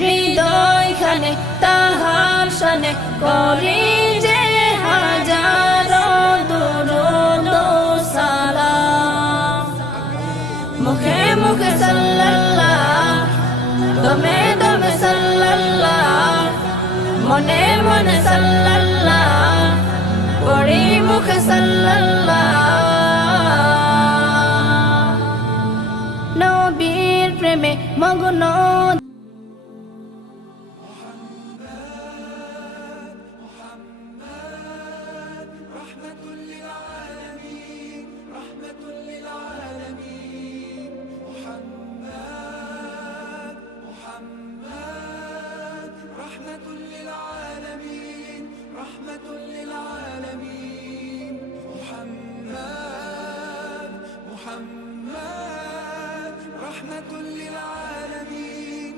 হৃদয়খানে তাহার শানে করি যে হাজারো দুরূদ ও সালাম। মুখে মুখে সাল্লাল্লাহ, দমে দমে সাল্লাল্লাহ, মনে মনে সাল্লাল্লাহ, পড়ি মুখে সাল্লাল্লাহ। নবীর প্রেমে মগ্ন محمد رحمة